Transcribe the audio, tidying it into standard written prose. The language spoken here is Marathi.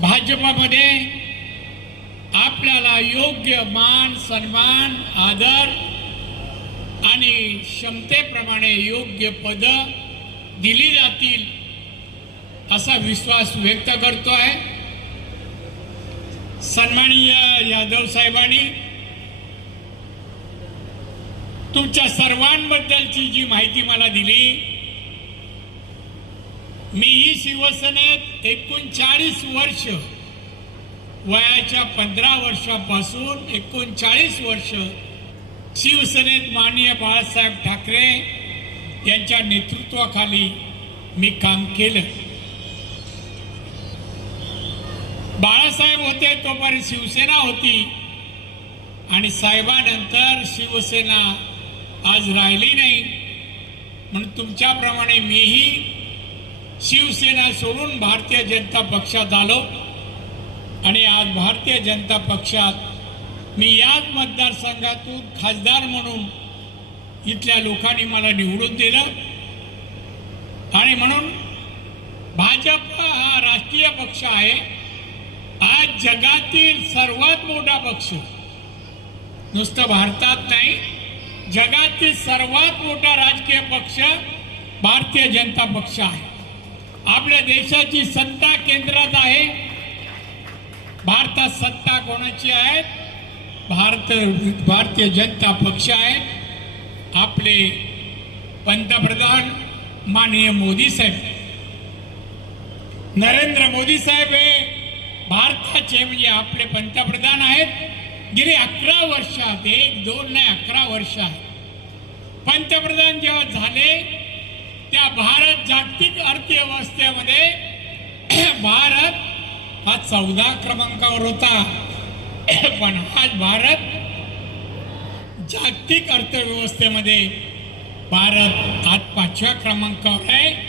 भाजपमध्ये आपल्याला योग्य मान सन्मान आदर आणि क्षमतेप्रमाणे योग्य पद दिली जातील असा विश्वास व्यक्त करतो आहे। सन्माननीय यादव साहेबांनी तुमच्या सर्वांबद्दलची जी माहिती मला दिली, मीही शिवसेनेत 39 वर्ष, वयाच्या 15 वर्षापासून 39 वर्ष शिवसेनेत माननीय बाळासाहेब ठाकरे यांच्या नेतृत्वाखाली मी काम केलं। बाळासाहेब होते तोपर्यंत शिवसेना होती आणि साहेबानंतर शिवसेना आज राहिली नाही, म्हणून तुमच्याप्रमाणे मीही शिवसेना सोडून भारतीय जनता पक्षात आलो आणि आज भारतीय जनता पक्षात मी याच मतदारसंघातून खासदार म्हणून इथल्या लोकांनी मला निवडून दिलं आणि म्हणून भाजप हा राष्ट्रीय पक्ष आहे। आज जगातील सर्वात मोठा पक्ष, नुसतं भारतात नाही, जगातील सर्वात मोठा राजकीय पक्ष भारतीय जनता पक्ष आहे। आपल्या देशाची सत्ता केंद्रात आहे। भारतात सत्ता कोणाची आहे? भारतीय जनता पक्ष आहे। आपले पंतप्रधान माननीय मोदी साहेब, नरेंद्र मोदी साहेब हे भारताचे म्हणजे आपले पंतप्रधान आहेत। गेली 11 वर्षात, 1, 2 नाही 11 वर्ष पंतप्रधान जेव्हा झाले त्या भारत जागतिक अर्थव्यवस्थेमध्ये भारत हा 14 क्रमांकावर होता, पण आज भारत जागतिक अर्थव्यवस्थेमध्ये भारत आज 5व्या क्रमांकावर आहे।